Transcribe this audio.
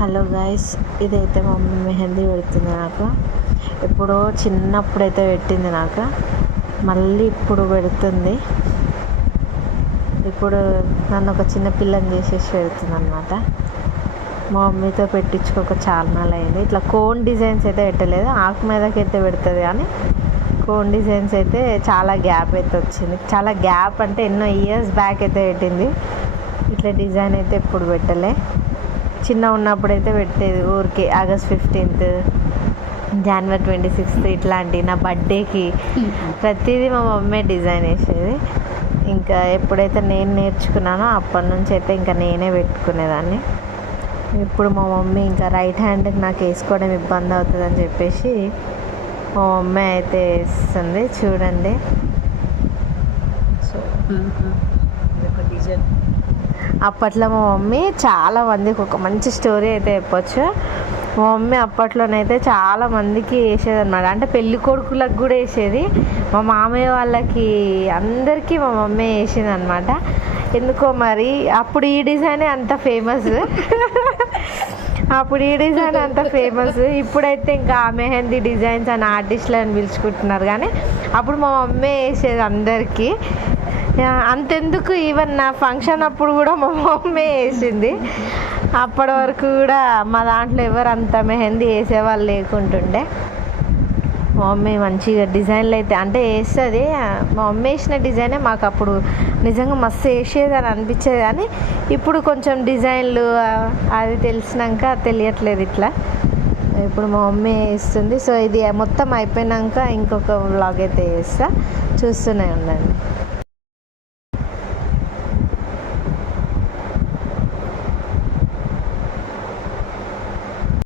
Hello guys, ఇదైతే మా mummy mehndi పెడుతుంది నాకు. ఎప్పుడో చిన్నప్పుడైతే పెట్టింది నాకు, మళ్ళీ ఇప్పుడు పెడుతుంది. ఇప్పుడు నన్ను ఒక చిన్న పిల్లని చేసేసి పెడుతుంది అనమాట. మా మమ్మీతో పెట్టించుకోక చాలా నాள் అయింది. ఇట్లా కోన్ డిజైన్స్ అయితే పెట్టలేదు, ఆకు మీదకి అయితే పెడుతుంది, కానీ కోన్ డిజైన్స్ అయితే చాలా గ్యాప్ అయితే వచ్చింది. చాలా గ్యాప్ అంటే ఎన్నో ఇయర్స్ బ్యాక్ అయితే పెట్టింది. ఇట్లా డిజైన్ అయితే ఎప్పుడు పెట్టలే. చిన్న ఉన్నప్పుడైతే పెట్టేది ఊరికే ఆగస్ట్ 15th, జనవరి 26th ఇట్లాంటి నా బర్త్డేకి ప్రతిదీ మా మమ్మీ డిజైన్ వేసేది. ఇంకా ఎప్పుడైతే నేను నేర్చుకున్నానో అప్పటి నుంచి అయితే ఇంకా నేనే పెట్టుకునేదాన్ని. ఇప్పుడు మా మమ్మీ ఇంకా రైట్ హ్యాండ్కి నాకు వేసుకోవడం ఇబ్బంది అవుతుందని చెప్పేసి మా మమ్మీ అయితే వేస్తుంది. చూడండి, డిజైన్ అప్పట్లో మా మమ్మీ చాలా మందికి ఒక మంచి స్టోరీ అయితే చెప్పొచ్చు. మా మమ్మీ అప్పట్లోనైతే చాలా మందికి వేసేది అనమాట. అంటే పెళ్ళి కొడుకులకు కూడా వేసేది, మా మామయ్య వాళ్ళకి అందరికీ మా మమ్మీ వేసేది అనమాట. ఎందుకో మరి అప్పుడు ఈ డిజైనే అంత ఫేమస్ ఇప్పుడైతే ఇంకా మెహందీ డిజైన్స్ అని ఆర్టిస్టులను పిలుచుకుంటున్నారు, కానీ అప్పుడు మా మమ్మీ వేసేది అందరికీ. అంతెందుకు, ఈవెన్ నా ఫంక్షన్ అప్పుడు కూడా మా మమ్మీ వేసింది. అప్పటి వరకు కూడా మా దాంట్లో ఎవరు అంత మెహందీ వేసేవాళ్ళు లేకుంటుండే. మా మమ్మీ మంచిగా డిజైన్లు అయితే అంటే వేస్తుంది. మా మమ్మీ వేసిన డిజైనే మాకు అప్పుడు నిజంగా మస్తు వేసేది అని అనిపించేది, కానీ ఇప్పుడు కొంచెం డిజైన్లు అది తెలిసినాక తెలియట్లేదు ఇట్లా. ఇప్పుడు మా మమ్మీ వేస్తుంది. సో ఇది మొత్తం అయిపోయినాక ఇంకొక వ్లాగ్ అయితే వేస్తా, చూస్తూనే ఉండండి.